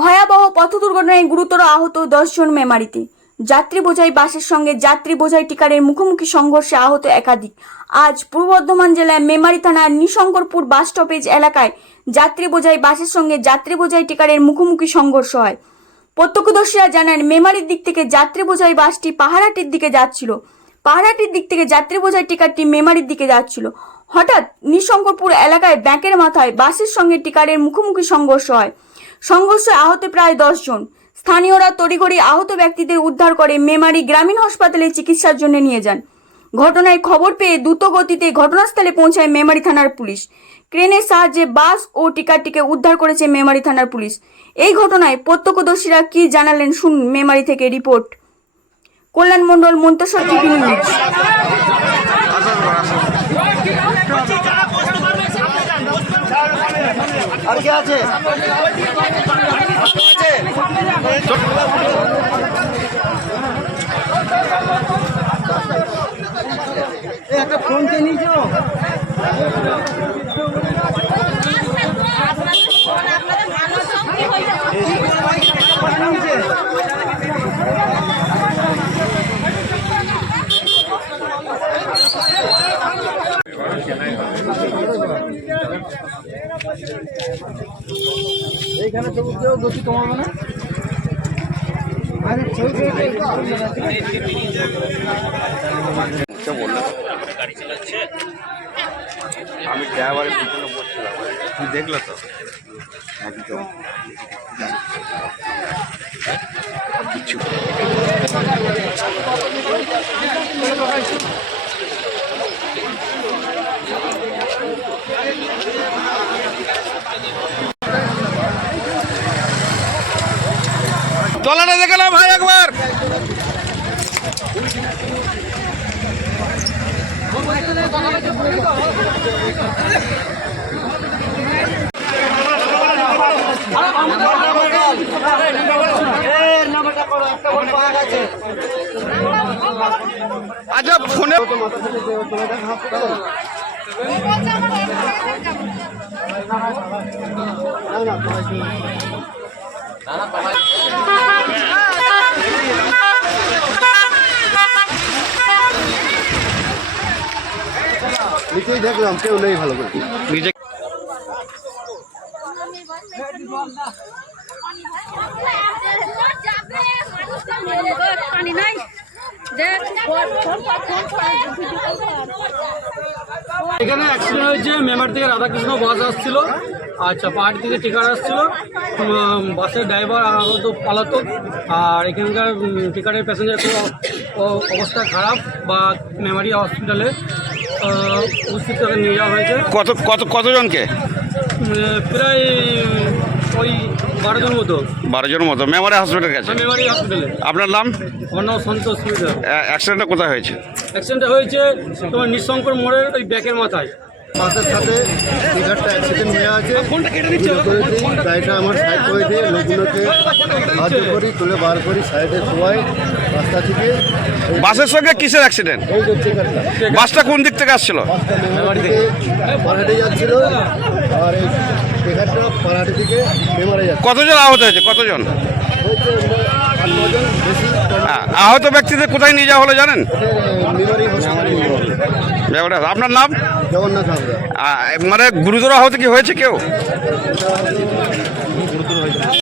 ভয়াবহ পথ দুর্ঘটনায় গুরুতর আহত 10 জন মেমারিতে। যাত্রী বোঝাই বাসের সঙ্গে যাত্রী বোঝাই টিকারের মুখোমুখি সংঘর্ষে আহত একাধিক। আজ পূর্ব বর্ধমান জেলায় মেমারি থানার নিশঙ্করপুর বাস স্টপেজ এলাকায় যাত্রী বোঝাই বাসের সঙ্গে যাত্রী বোঝাই টিকারের মুখোমুখি সংঘর্ষ হয়। প্রত্যক্ষদর্শীরা জানান, মেমারির দিক থেকে যাত্রী বোঝাই বাসটি পাহাড়াটির দিকে যাচ্ছিল। পাহাড়াটির দিক থেকে যাত্রী বোঝাই টিকারটি মেমারির দিকে যাচ্ছিল। হঠাৎ নিশঙ্করপুর এলাকায় ব্যাঁকের মাথায় বাসের সঙ্গে টিকারের মুখোমুখি সংঘর্ষ হয়। সংঘর্ষে আহত প্রায় 10 জন। স্থানীয়রা তড়িঘড়ি আহত ব্যক্তিদের উদ্ধার করে মেমারি গ্রামীণ হাসপাতালে চিকিৎসার জন্য নিয়ে যান। ঘটনায় খবর পেয়ে দ্রুত গতিতে ঘটনাস্থলে পৌঁছায় মেমারি থানার পুলিশ। ক্রেনের সাহায্যে বাস ও টিকারটিকে উদ্ধার করেছে মেমারি থানার পুলিশ। এই ঘটনায় প্রত্যক্ষদর্শীরা কি জানালেন শুনুন। মেমারি থেকে রিপোর্ট কল্যাণ মণ্ডল, মন্তসর টিভি নিউজ। আর কি আছে একটা ফোন কে নিয়েছো? এইখানে তবু কেউ গতি কমাবো না। আমি ড্রাইভারের পিছনে বসছিলাম, তুই দেখলো তো একদম কিছু তলাটা দেখে নাও ভাই একবার। আচ্ছা ফোনে নিচেই দেখলাম কেউ নেই ভালো করে। নিজে এখানে অ্যাক্সিডেন্ট হয়েছে। মেমারি থেকে রাধাকৃষ্ণ বাস আসছিল, আচ্ছা পাহাড়ি থেকে টিকার আসছিল। বাসের ড্রাইভার আগত পলাতক, আর এখানকার টিকারের প্যাসেঞ্জার খুব অবস্থা খারাপ, বা মেমারি হসপিটালে উপস্থিত করে নিয়ে যাওয়া হয়েছে। কতজনকে? প্রায় ওই 12 জন মতো। 12 জন মতো মেমারি হসপিটাল গেছে। মেমারি হসপিটালে। আপনার নাম? আমার নাম সন্তোষ মিত্র। অ্যাক্সিডেন্টটা কোথায় হয়েছে? অ্যাক্সিডেন্টটা হয়েছে তোমার নিঃশঙ্কর মোড়ের ওই ব্যাকের মাথায়। বাসের সাথে টিকারটা অ্যাক্সিডেন্ট হয়ে আছে। গাড়িটা আমার সাইড করে দিয়ে লোকগুলোকে সাহায্য করি, তুলে বার করি, সাইডে শোয়াই রাস্তা থেকে। বাসের সঙ্গে কিসের অ্যাক্সিডেন্ট? এই যে টিকারটা, বাসটা কোন দিক থেকে আসছিল? বাসটা মেমারি থেকে পাহাড়ে যাচ্ছিল, আর এই টিকারটা পাহাড়ি থেকে মেমারি যাচ্ছে। কতজন আহত হয়েছে? কতজন হয়েছে 8-9 জন, বেশি আহত ব্যক্তিদের কোথায় নিয়ে যাওয়া হলো জানেন? মেমারি হসপিটাল। আপনার নাম? জগন্নাথ হাজরা। মানে গুরুতর আহত কি হয়েছে কেউ?